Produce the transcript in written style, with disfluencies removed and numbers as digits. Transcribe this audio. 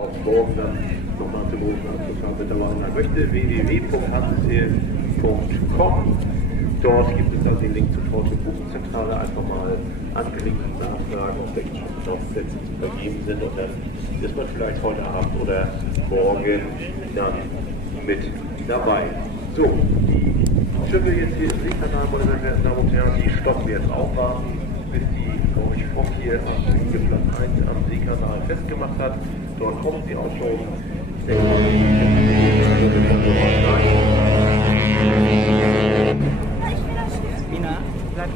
Auch morgen dann nochmal zum großen Abschluss bedauern. Man möchte www.handzählen.com. Dort gibt es dann den Link zur Torte Buchzentrale. Einfach mal anklicken, nachfragen, ob welche Aufsätze zu vergeben sind. Und dann ist man vielleicht heute Abend oder morgen dann mit dabei. So, die Schiffe jetzt hier im Seekanal, meine sehr verehrten Damen und Herren, die stoppen jetzt auch warten, bis die, glaube ich, Fock hier am Liegeplatz 1 am Seekanal festgemacht hat. Dort kommen sie auch schon. Ich denke mal, Mina, bleib